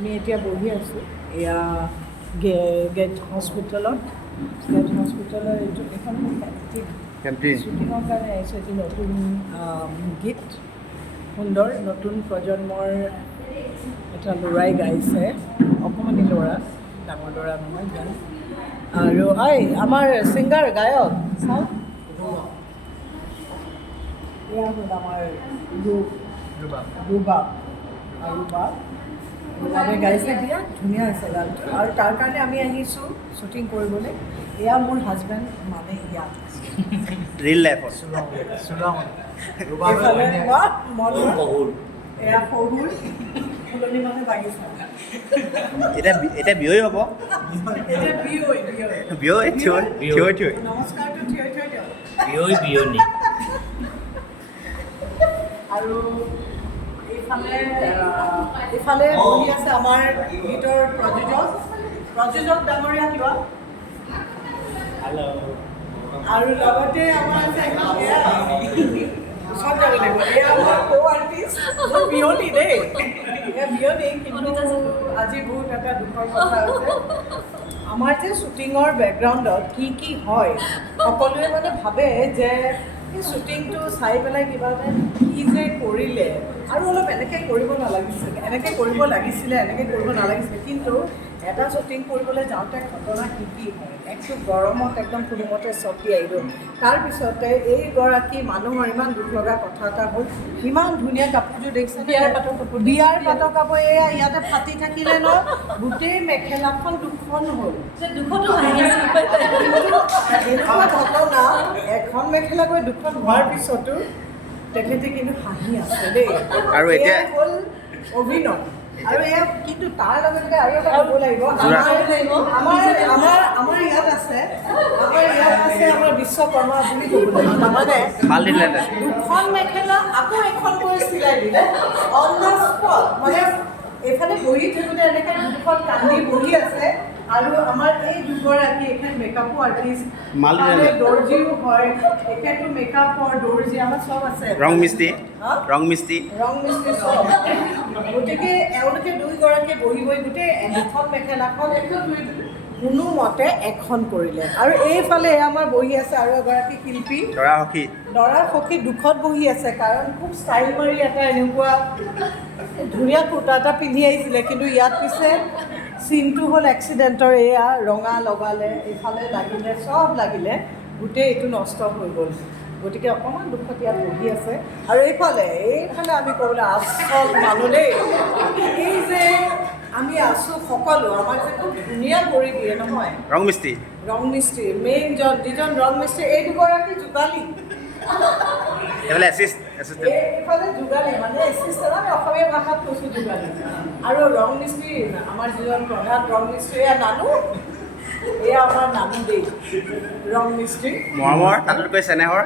আমি এতিয়া বহি আছোঁ এয়া গেট হস্পিটেলৰ এইটো এখন শ্বুটিঙৰ কাৰণে আহিছোঁ। এটি নতুন গীত সুন্দৰ নতুন প্ৰজন্মৰ এটা ল'ৰাই গাইছে, অকণমানি ল'ৰা, ডাঙৰ ল'ৰা নহয় গান। আৰু আমাৰ ছিংগাৰ গায়ক চাওক, এয়া হ'ল আমাৰ ৰূপাৱে গাইছে, বিৰাট ধুনীয়া হৈছে গানটো। আৰু তাৰ কাৰণে আমি আহিছোঁ শ্বুটিং কৰিবলৈ। এয়া মোৰ হাজবেণ্ড, মানে ইয়াত ৰিল লাইফত এয়া শহুৰ ফুলনি মানে বাগিচা। এতিয়া বিয়ৈ হ'ব। এতিয়া বিয়ৈ থিয় নমস্কাৰটো থিয় দিয়ক। বিয়নি আৰু ইফালে বহি আছে আমাৰ গীতৰ প্ৰযোজক ডাঙৰীয়া কিবা। আৰু লগতে আমাৰ ওচৰত যাব লাগিব, এয়া আমাৰ কো-আৰ্টিষ্ট, মোৰ বিয়নি দেই, এয়া বিয়নি। কিন্তু আজি বহুত এটা দুখৰ কথা হৈছে, আমাৰ যে শ্বুটিঙৰ বেকগ্ৰাউণ্ডত কি হয়, সকলোৱে মানে ভাবে যে এই শ্বুটিংটো চাই পেলাই কিবা এটা কি যে কৰিলে, আৰু অলপ এনেকৈ কৰিব নালাগিছিলে, এনেকৈ কৰিব নালাগিছিলে। কিন্তু এটা শ্বুটিং কৰিবলৈ যাওঁতে ঘটনা কি হয়, একটো গৰমত একদম কোনোমতে ছটিয়াই দিওঁ। তাৰপিছতে এইগৰাকী মানুহৰ ইমান দুখ লগা কথা এটা হ'ল, ইমান ধুনীয়া কাপোৰযোৰ দেখিছে, বিয়াৰ পাটৰ কাপোৰ এয়া ইয়াতে ফাটি থাকিলে ন, গোটেই মেখেলাখন দুখন হ'ল। এনেকুৱা ঘটনা, এখন মেখেলা গৈ দুখন হোৱাৰ পিছতো তেখেতে কিন্তু হাঁহি আছে দেই। আৰু এতিয়া হ'ল অভিনয়। আৰু এয়া কিন্তু তাৰ লগে আৰু এটা ক'ব লাগিব, আমাৰ ইয়াত আছে আমাৰ বিশ্বকৰ্মা বুলি ক'ব লাগিব। তাৰমানে দুখন মেখেলা আকৌ এখন কৰি চিলাই দিলে অন দ্য স্পট। মানে এইফালে বহি থাকোঁতে এনেকৈ দুখন কান্দি বহি আছে। আৰু আমাৰ এই দুগৰাকী এখেত মেকআপো আৰ্টিষ্ট, দৰ্জিও হয়, এখেতো মেকআপৰ দৰ্জি, আমাৰ চব আছে, ৰং মিস্ত্ৰী চব। গতিকে এওঁলোকে দুয়োগৰাকীয়ে বহি গোটেই দুখন মেখেলাখন কোনোমতে এখন কৰিলে। আৰু এইফালে আমাৰ বহি আছে আৰু এগৰাকী শিল্পী, দৰাৰ সখী দুখত বহি আছে, কাৰণ খুব ষ্টাইল মাৰি এটা এনেকুৱা ধুনীয়া কুৰ্তা এটা পিন্ধি আহিছিলে। কিন্তু ইয়াত পিছে চিনটো হ'ল এক্সিডেণ্টৰ, এয়া ৰঙা লগালে, এইফালে লাগিলে, চব লাগিলে, গোটেই এইটো নষ্ট হৈ গ'ল। গতিকে অকণমান দুখত ইয়াত বহি আছে। আৰু এইফালে আমি ক'বলৈ আচল মানুহ দেই, এই যে আমি আছোঁ সকলো, আমাক যে খুব ধুনীয়া কৰি দিয়ে নহয়, ৰং মিস্ত্ৰী যিজন ৰং মিস্ত্ৰী, এই দুগৰাকী যোগালী, এইফালে যোগালী, মানে এচিষ্টেণ্ট, আমি অসমীয়া ভাষাত কৈছোঁ যোগালী। আৰু ৰং মিস্ত্ৰী আমাৰ যিজন প্ৰধান ৰং মিস্ত্ৰী, এয়া নানু, এয়া আমাৰ নানু দেই, ৰং মিস্ত্ৰী, মৰমৰ চেনেহৰ,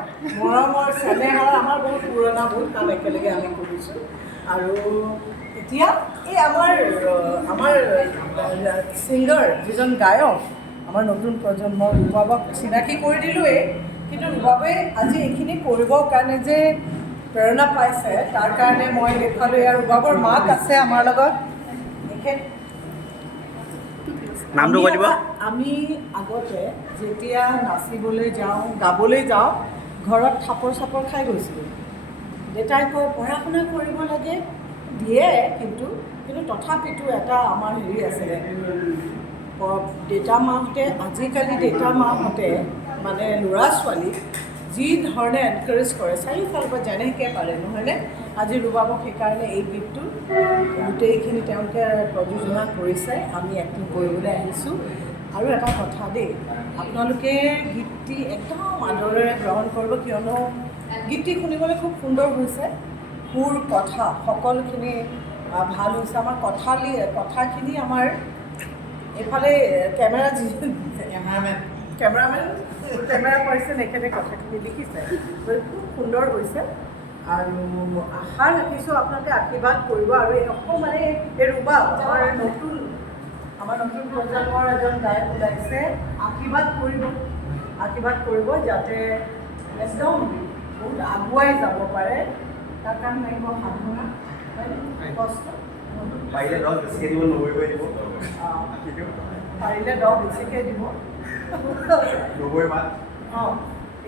আমাৰ বহুত পুৰণা, বহুত কাম একেলগে আমি কৰিছোঁ। আৰু এতিয়া এই আমাৰ ছিংগাৰ যিজন গায়ক, আমাৰ নতুন প্ৰজন্মৰ ৰূপাবক চিনাকি কৰি দিলোঁৱেই। কিন্তু ৰূপাবে আজি এইখিনি কৰিবৰ কাৰণে যে প্ৰেৰণা পাইছে, তাৰ কাৰণে মই দেখুৱালোঁ। এয়া ৰূপাবৰ মাক আছে আমাৰ লগত, এখেত নামটো কৈ দিব। আমি আগতে যেতিয়া নাচিবলৈ যাওঁ, গাবলৈ যাওঁ, ঘৰত থাপৰ খাই গৈছিলোঁ। দেউতাই কয় পঢ়া শুনা কৰিব লাগে, দিয়ে, কিন্তু তথাপিতো এটা আমাৰ হেৰি আছিলে, আজিকালি দেউতা মাহঁতে মানে ল'ৰা ছোৱালীক যি ধৰণে এনকাৰেজ কৰে, চাৰিওফালৰ পৰা যেনেকৈ পাৰে, নহয়নে? আজি ৰূপাবক সেইকাৰণে এই গীতটো গোটেইখিনি তেওঁলোকে প্ৰযোজনা কৰিছে, আমি এক্টিং কৰিবলৈ আহিছোঁ। আৰু এটা কথা দেই, আপোনালোকে গীতটি একদম আদৰেৰে গ্ৰহণ কৰিব, কিয়নো গীতটি শুনিবলৈ খুব সুন্দৰ হৈছে, সুৰ কথা সকলোখিনি ভাল হৈছে। আমাৰ কথাখিনি আমাৰ এইফালে কেমেৰা পাৰ্চন এখেতে কথাখিনি লিখিছে, খুব সুন্দৰ হৈছে। আৰু আশা ৰাখিছোঁ আপোনালোকে আশীৰ্বাদ কৰিব। আৰু অকণমানে এই ৰূপা আমাৰ নতুন প্ৰজন্মৰ এজন গায়ক ওলাইছে, আশীৰ্বাদ কৰিব যাতে একদম বহুত আগুৱাই যাব পাৰে। তাৰ কাৰণে লাগিব সাধনা, কষ্ট, পাৰিলে 10 বেছিকৈ দিব 90 কৰি দিব পাৰিলে 10 বেছিকৈ দিব 90 মান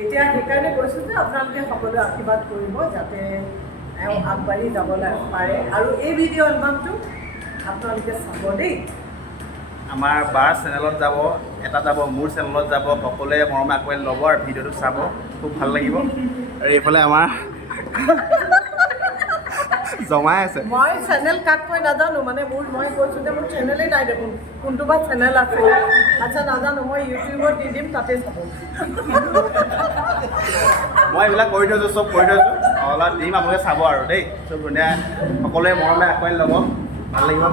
এতিয়া সেইকাৰণে কৈছোঁ যে আপোনালোকে সকলোৱে আশীৰ্বাদ কৰিব যাতে এওঁ আগবাঢ়ি যাবলৈ পাৰে আৰু এই ভিডিঅ' এলবামটো আপোনালোকে চাব দেই আমাৰ বাৰ চেনেলত যাব এটা যাব মোৰ চেনেলত যাব সকলোৱে মৰমে আঁকোৱালি ল'ব আৰু ভিডিঅ'টো চাব খুব ভাল লাগিব আৰু এইফালে আমাৰ জমাই আছে মই চেনেল কাক কৈ নাজানো মানে মই কৈছোঁ যে মোৰ চেনেলেই নাই দেখোন কোনটো বা চেনেল আছিলে আচ্ছা নাজানো মই ইউটিউবত দি দিম তাতে চাব মই এইবিলাক কৰি থৈছোঁ চব কৰি থৈছোঁ অলপ দিম আপোনালোকে চাব আৰু দেই চব ধুনীয়া সকলোৱে মৰমে আঁকোৱালি ল'ব ভাল লাগিব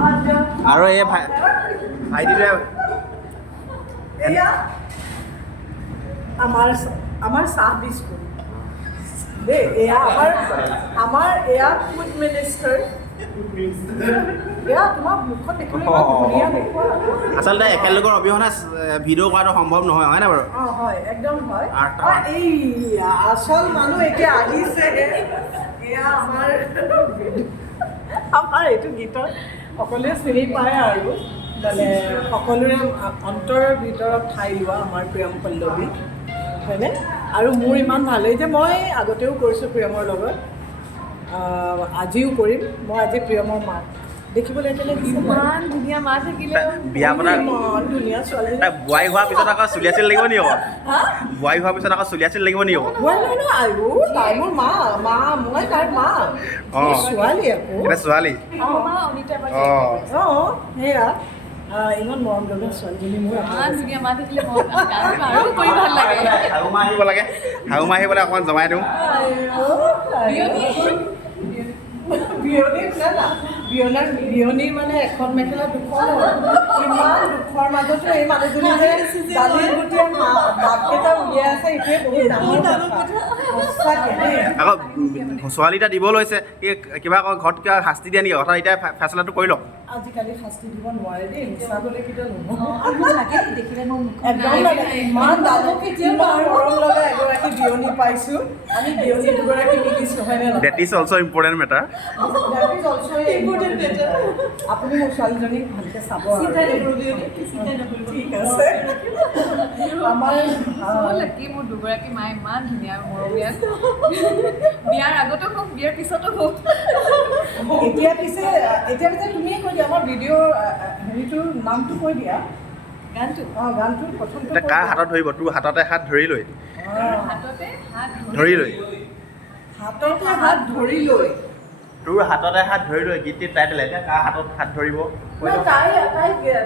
আৰু এই ভাইটিটোৱে এয়া আমাৰ চাহ বিস্কুট দেই এয়া আমাৰ এয়া ফুড মিনিষ্টাৰ এয়া তোমাৰ মুখত দেখিলে ইমান ধুনীয়া দেখুৱা আচলতে একেলগৰ অবিহনে ভিডিঅ' কৰাটো সম্ভৱ নহয় হয়নে বাৰু হয় একদম হয় এই আচল মানুহ এতিয়া আহিছে এয়া আমাৰ এইটো গীতৰ সকলোৱে চিনি পায় আৰু মানে সকলোৰে অন্তৰৰ ভিতৰত ঠাই লোৱা আমাৰ প্ৰিয়ম পল্লৱী হয়নে আৰু মোৰ ইমান ভালেই যে মই আগতেও কৰিছোঁ প্ৰিয়মৰ লগত আজিও কৰিম মই আজি প্ৰিয়মৰ মাক দেখিবলৈ এতিয়ালৈ ইমান ধুনীয়া মা থাকিলে বিয়া পতা ইমান ধুনীয়া ছোৱালী বোৱাৰী হোৱাৰ পিছত আকৌ চুলিয়াচিল লাগিব নি আকৌ বোৱাৰী হোৱাৰ পিছত আকৌ চুলিয়াচিল লাগিব নি আকৌ তাই মোৰ মা মই তাইৰ মা ছোৱালী আকৌ এটা ছোৱালী সেয়া ইমান মৰম লগা ছোৱালীজনী মোৰ শাহু মা আহিব লাগে শাহু মা আহিবলৈ অকণমান জমাই দিওঁ বিয়নীৰ মানে এখন মেখেলা দুখন ইমান দুখৰ মাজতো এই মানুহজনী যে দালিৰ গুটিয়ে বাপকেইটা উলিয়াই আছে এইটোৱে বহুত ডাঙৰ কথা সঁচাকৈ দেই আকৌ ছোৱালী এটা দিব লৈছে কিবা আকৌ ঘৰত কিবা শাস্তি দিয়া নেকি অৰ্থাৎ এতিয়া ফেচলাটো কৰি লওক আজিকালি শাস্তি দিব নোৱাৰে দেই মিছা গ'লে কেতিয়া একদম লাগে ইমান দাদুকে ইমান মৰম লগা এগৰাকী বিয়নী পাইছোঁ আমি বিয়নী দুগৰাকী মিলিছোঁ হয়নে নহয় date is also' important matter আপুনি মোৰ ছোৱালীজনীক ভালকৈ চাব ঠিক আছে আমাৰ মোৰ দুগৰাকী মায়ে ইমান ধুনীয়া মৰমীয়া বিয়াৰ আগতো হওক বিয়াৰ পিছতো হওক এতিয়া পিছে তুমিয়ে কৈ দিয়া আমাৰ ভিডিঅ'ৰ হেৰিটোৰ নামটো কৈ দিয়া গানটোৰ প্ৰথমটো এতিয়া কাৰ হাতত ধৰিব তোৰ হাততে হাত ধৰি লৈ হাততে হাত ধৰি লৈ তোৰ হাততে হাত ধৰি লৈ গীতটিৰ টাইটেল এতিয়া কাৰ হাতত হাত ধৰিব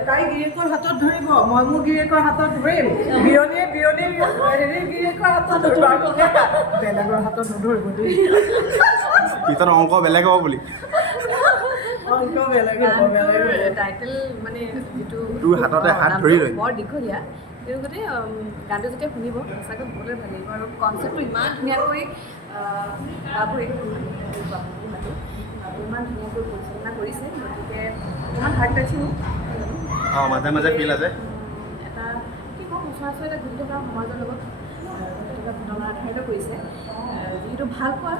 তাই গিৰিয়েকৰ হাতত ধৰিব মই মোৰ গিৰিয়েকৰ হাতত ধৰিম বিয়নীয়ে হেৰি গিৰিয়েকৰ হাতত ধৰিব বেলেগৰ হাতত নধৰিব দেই পিছত অংক বেলেগ হ'ব বুলি টাইটেল মানে যিটো তোৰ হাততে হাত ধৰি লৈ বৰ দীঘলীয়া কিন্তু গোটেই গানটো যেতিয়া শুনিব সঁচাকৈ বহুতে ভাল লাগিব আৰু কনচেপ্টটো ইমান ধুনীয়াকৈ বাবুৱে ইমান ধুনীয়াকৈ পৰিচালনা কৰিছে গতিকে ইমান হাৰ্ড টাচিং মাজে মাজে ফিল আছে এটা কি কওঁ সচৰাচৰ এটা ঘটি থকা সমাজৰ লগত ঘটি থকা ঘটনা আধাৰিত কৰিছে যিহেতু ভাল পোৱাৰ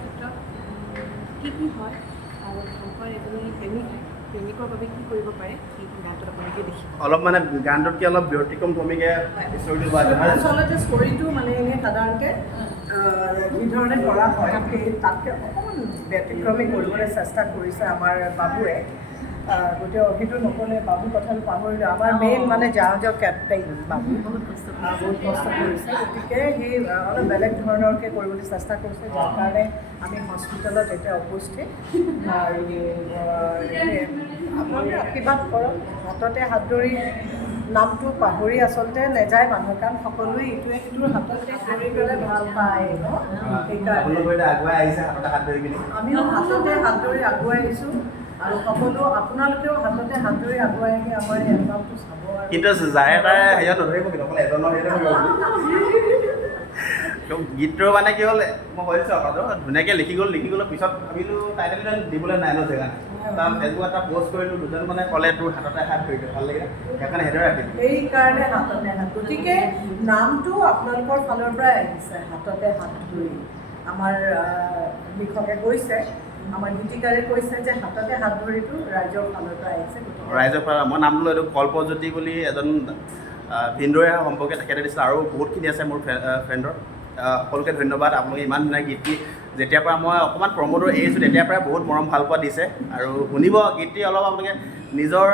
ক্ষেত্ৰত কি হয় আৰু ভাল পোৱাৰ এজনী প্ৰেমিকৰ বাবে কি কৰিব পাৰে সেই গানটোত আপোনালোকে দেখিব অলপ মানে গানটোতকৈ অলপ ব্যতিক্ৰম ভূমিকে ষ্টৰিটো আচলতে ষ্টৰিটো মানে এনেই সাধাৰণতে যিধৰণে কৰা হয় সেই তাতকৈ অকণমান ব্যতিক্ৰমী কৰিবলৈ চেষ্টা কৰিছে আমাৰ বাবুৱে গোটেই সেইটো নক'লে বাবু কথাটো পাহৰিলোঁ আমাৰ মেইন মানে জাহাজৰ কেপ্টেইন বাবু বহুত কষ্ট কৰিছে গতিকে সেই অলপ বেলেগ ধৰণৰকৈ কৰিবলৈ চেষ্টা কৰিছে যাৰ কাৰণে আমি হস্পিটেলত এতিয়া উপস্থিত আৰু আপোনালোকে আশীৰ্বাদ কৰক হাততে হাত ধৰি নামটো পাহৰি আচলতে নাযায় মানুহ কাৰণ সকলোৱে ইটোৱে সিটোৰ হাততে ধৰি গ'লে ভাল পায় ন সেইকাৰণে আমিও হাততে হাত ধৰি আগুৱাই আহিছোঁ আৰু সকলো আপোনালোকেও হাততে হাত ধৰি আগুৱাই আহি আমাৰ এই এলবামটো চাব কিন্তু যাৰে তাৰে হেৰিয়ত নধৰিব কিন্তু অকল এজনৰ হেৰিতে ধৰিব গীতটোৰ মানে কি হ'ল মই কৈছোঁ আকৌ ধুনীয়াকৈ লিখি গ'লো পিছত ভাবিলোঁ টাইটেলটো দিবলৈ নাই ন জেগা তাৰ ফেচবুক এটা পষ্ট কৰিলোঁ দুজন মানে ক'লে তোৰ হাততে হাত ধৰিলে ভাল লাগিলে সেইকাৰণে সেইদৰে ৰাখিলোঁ সেইকাৰণে হাততে হাত গতিকে নামটো আপোনালোকৰ ফালৰ পৰাই আহিছে হাততে হাত ধৰি আমাৰ লিখকে কৈছে আমাৰ গীতিকাৰে কৈছে যে হাততে হাত ধৰিটো ৰাইজৰ ফালৰ পৰা আহিছে। ৰাইজৰ পৰা মই নাম ল'লো, এইটো কল্পজ্যোতি বুলি এজন ভিনদৰে সম্পৰ্কে তেখেতে দিছিলে, আৰু বহুতখিনি আছে মোৰ ফ্ৰেণ্ডৰ। সকলোকে ধন্যবাদ, আপোনালোকে ইমান ধুনীয়া গীতটি যেতিয়াৰ পৰা মই অকণমান প্ৰমোদৰ এৰিছোঁ তেতিয়াৰ পৰাই বহুত মৰম ভাল পোৱা দিছে। আৰু শুনিব গীতটি অলপ আপোনালোকে নিজৰ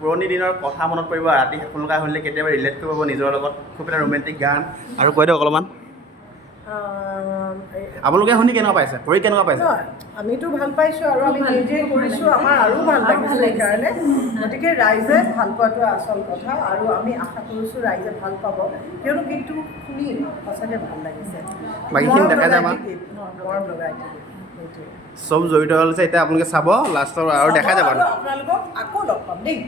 পুৰণি দিনৰ কথা মনত পৰিব, ৰাতি হেডফোন লগাই শুনিলে কেতিয়াবা ৰিলেট কৰিব পাৰিব নিজৰ লগত। খুব এটা ৰোমেণ্টিক গান। আৰু কৈ দিয়ক অলপমান, আপোনালোকে শুনি কেনেকুৱা পাইছে, কৰি কেনেকুৱা পাইছে? আমিতো ভাল পাইছোঁ আৰু আমি নিজে কৰিছোঁ, আমাৰ আৰু ভাল লাগিছে সেইকাৰণে। গতিকে ৰাইজে ভাল পোৱাটো আচল কথা, আৰু আমি আশা কৰিছোঁ ৰাইজে ভাল পাব, কিয়নো গীতটো শুনি সঁচাকৈ ভাল লাগিছে। বাকীখিনি দেখা যায় আমাৰ মৰম লগাই গীত সেইটোৱে চব জড়িত হ'ল যে এতিয়া আপোনালোকে চাব লাষ্টৰ আৰু দেখা যাব। আপোনালোকক আকৌ লগ পাম দেই।